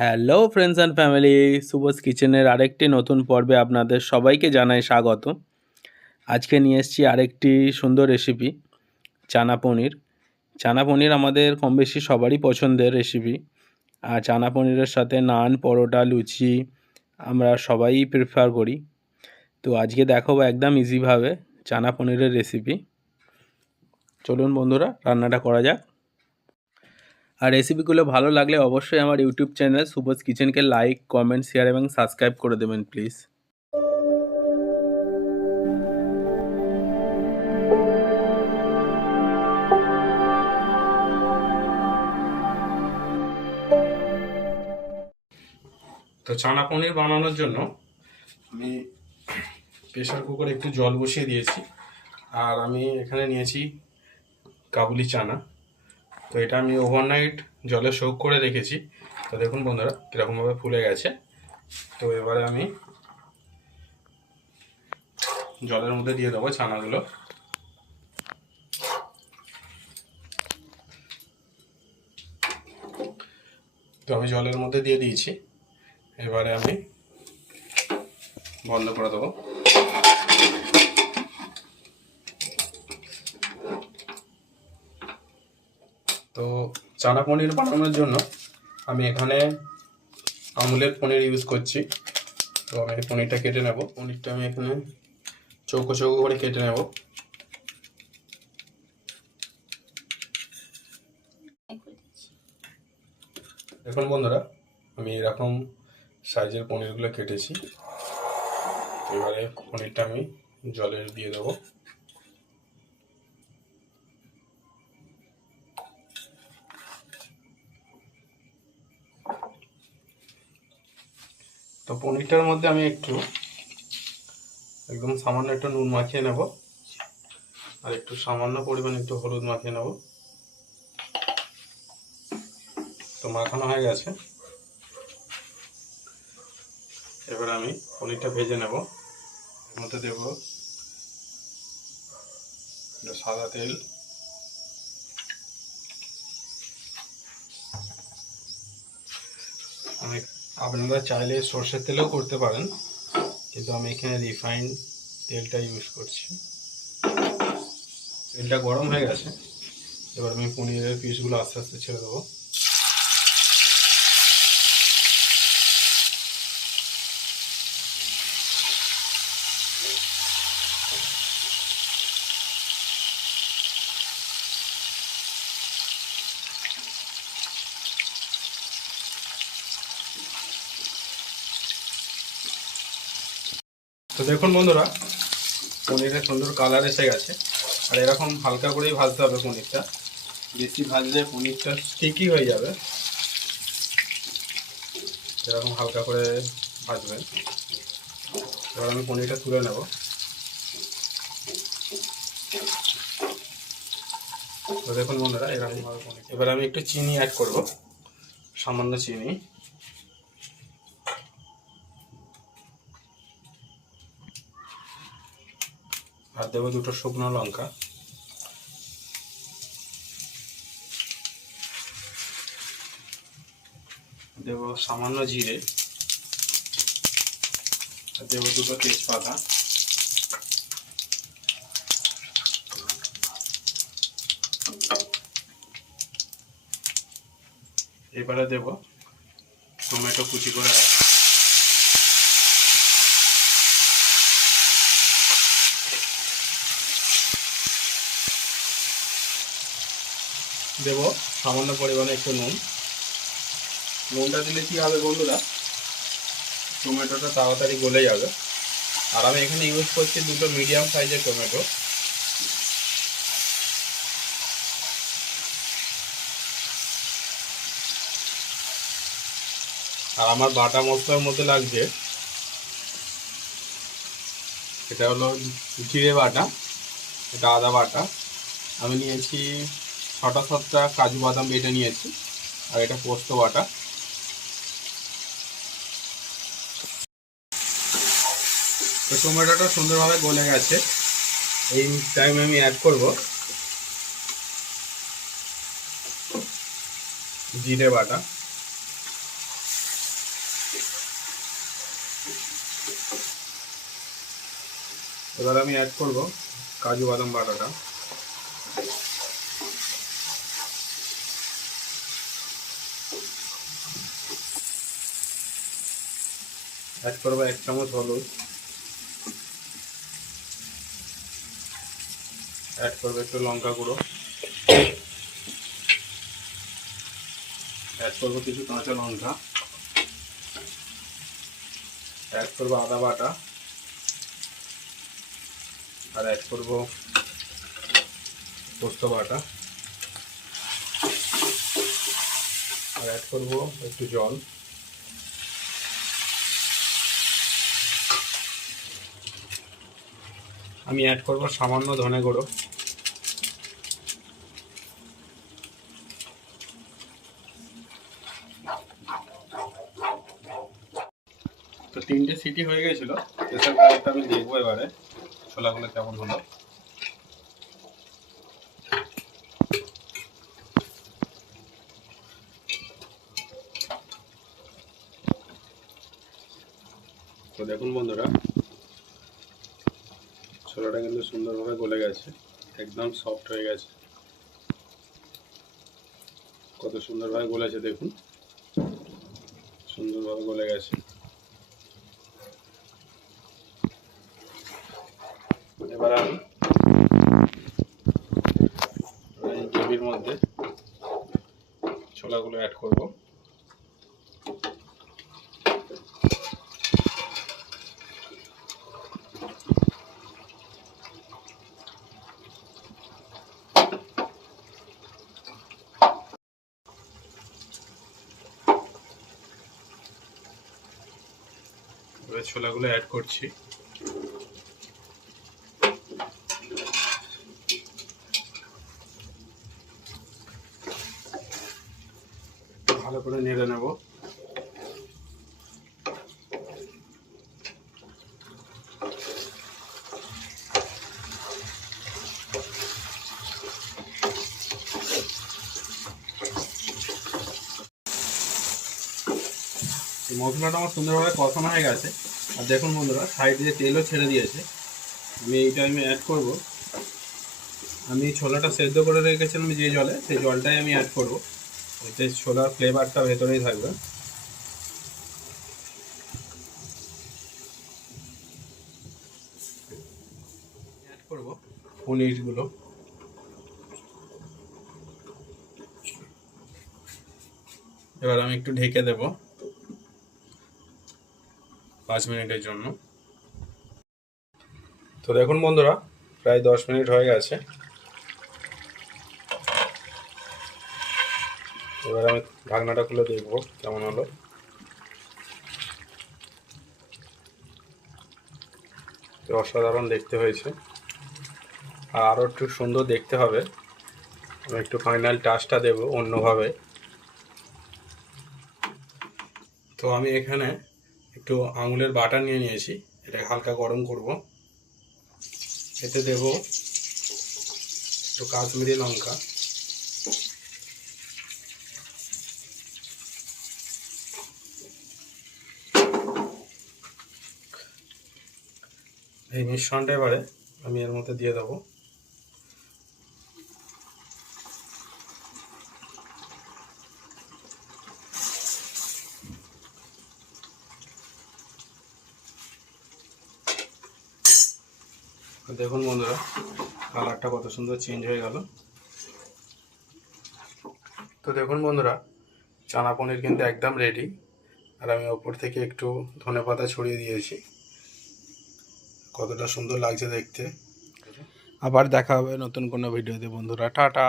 Hello friends and family, শুভস কিচেনের আরেকটি নতুন পর্বে আপনাদের সবাইকে জানাই স্বাগত। আজকে নিয়ে এসেছি আরেকটি সুন্দর রেসিপি, চানা পনির। চানা পনির আমাদের কম বেশি সবারই পছন্দের রেসিপি। আর চানা পনিরের সাথে নান, পরোটা, লুচি আমরা সবাই প্রিফার করি। তো আজকে দেখাবো একদম ইজিভাবে চানা পনিরের রেসিপি। চলুন বন্ধুরা, রান্নাটা করা যাক। আর রেসিপিগুলো ভালো লাগলে অবশ্যই আমার YouTube channel শুভস কিচেনকে like, comment, share এবং সাবস্ক্রাইব করে দেবেন প্লিজ। তো চানা পনির বানানোর জন্য আমি প্রেশার কুকারে একটু জল বসিয়ে দিয়েছি। আর আমি এখানে নিয়েছি কাবুলি চানা। তো এটা আমি ওভারনাইট জলে সোক করে রেখেছি। তো দেখুন বন্ধুরা কীরকমভাবে ফুলে গেছে। তো এবারে আমি জলের মধ্যে দিয়ে দেবো চানাগুলো। তো আমি জলের মধ্যে দিয়ে দিয়েছি। এবারে আমি বন্ধ করে দেবো। তো চানা পনির বানানোর জন্য আমি এখানে আমুলের পনির ইউজ করছি। তো আমি পনিরটা কেটে নেব। পনিরটা আমি এখানে চৌকো চৌকো করে কেটে নেব। দেখুন বন্ধুরা, আমি এরকম সাইজের পনিরগুলো কেটেছি। এবারে পনিরটা আমি জলে দিয়ে দেবো। তো পনিরটার মধ্যে আমি একদম সামান্য একটু নুন মাখিয়ে নেব। আর একটু সামান্য পরিমাণে একটু হলুদ মাখিয়ে নেব। তো মাখানো হয়ে গেছে। এবার আমি পনিরটা ভেজে নেব। এর মধ্যে দেব সাদা তেল, আমি আপনারা চাইলে সর্ষের তেলেও করতে পারেন, কিন্তু আমি এখানে রিফাইন্ড তেলটা ইউজ করছি। তেলটা গরম হয়ে গেছে। এবার আমি পনিরের পিসগুলো আস্তে আস্তে ছেড়ে দেবো। তো দেখুন বন্ধুরা, পনিরের সুন্দর কালার এসে গেছে। আর এরকম হালকা করেই ভাজতে হবে পনিরটা, বেশি ভাজলে পনিরটা স্টিকি হয়ে যাবে। এরকম হালকা করে ভাজবেন। এবার আমি পনিরটা তুলে নেব। তো দেখুন বন্ধুরা, এরকম ভাবে পনির। এবার আমি একটু চিনি অ্যাড করব, সামান্য চিনি। আর দেবো দুটো শুকনো লঙ্কা। দেব সামান্য জিরে। আর দেবো দুটো তেজপাতা। এবারে দেব টমেটো কুচি করে রাখা। দেব সামান্য পরিমাণে একটু নুন। নুনটা দিলে কী হবে বন্ধুরা, টমেটোটা তাড়াতাড়ি গলে যাবে। আর আমি এখানে ইউজ করছি দুটো মিডিয়াম সাইজের টমেটো। আর আমার বাটা মশলার মধ্যে লাগছে, এটা হলো জিরে বাটা, এটা আদা বাটা। আমি নিয়েছি 6টা-7টা কাজু বাদাম বেটে নিয়েছি। আর এটা পোস্ত বাটা। তো টমেটোটা সুন্দরভাবে গলে গেছে। এই টাইমে আমি অ্যাড করব জিরে বাটা। এবার আমি অ্যাড করব কাজু বাদাম বাটাটা। অ্যাড করবো 1 চামচ হলুদ, অ্যাড করবো একটু লঙ্কা গুঁড়ো, অ্যাড করবো কিছু কাঁচা লঙ্কা, অ্যাড করবো আদা বাটা, আর অ্যাড করবো পোস্ত বাটা, আর অ্যাড করবো একটু জল। আমি অ্যাড করবো সামান্য ধনে গুঁড়ো। তো 3টে সিটি হয়ে গেছিল, প্রেসার কুকারটা আমি দেখবো এবারে ছোলাগুলো কেমন হলো। তো দেখুন বন্ধুরা, ছোলাটা কিন্তু সুন্দরভাবে গলে গেছে, একদম সফট হয়ে গেছে। কত সুন্দরভাবে গলেছে দেখুন, সুন্দরভাবে গলে গেছে। এবার আমি এই গ্রেভির মধ্যে ছোলাগুলো অ্যাড করব। এবার ছোলাগুলো অ্যাড করছি। ভালো করে নেড়ে নেব। মশলাটা আমার সুন্দরভাবে কষানো হয়ে গেছে। আর দেখুন বন্ধুরা, সাইড দিয়ে তেলও ছেড়ে দিয়েছে। আমি এই টাইমে অ্যাড করব, আমি ছোলাটা সেদ্ধ করে রেখেছিলাম যে জলে, সেই জলটাই আমি অ্যাড করব, এতে ছোলার ফ্লেভারটা ভেতরেই থাকবে। অ্যাড করব পনিরগুলো। এবার আমি একটু ঢেকে দেব 5 মিনিটের জন্য। তো দেখুন বন্ধুরা, প্রায় 10 মিনিট হয়ে গেছে। এবার আমি ঢাকনাটা খুলে দেখব কেমন হলো। অসাধারণ দেখতে হয়েছে, আর আরও একটু সুন্দর দেখতে হবে। আমি একটু ফাইনাল টাচটা দেব অন্যভাবে। তো আমি এখানে একটু আঙুলের বাটা নিয়ে নিয়েছি, এটা হালকা গরম করব। এতে দেব একটু কাশ্মীরি লঙ্কা, এই মিশ্রণটা এবারে আমি এর মধ্যে দিয়ে দেবো। দেখুন বন্ধুরা, কালারটা কত সুন্দর চেঞ্জ হয়ে গেল। তো দেখুন বন্ধুরা, চানা পনির কিন্তু একদম রেডি। আর আমি ওপর থেকে একটু ধনেপাতা ছড়িয়ে দিয়েছি, কতটা সুন্দর লাগছে দেখতে। আবার দেখা হবে নতুন কোনো ভিডিওতে বন্ধুরা, টাটা।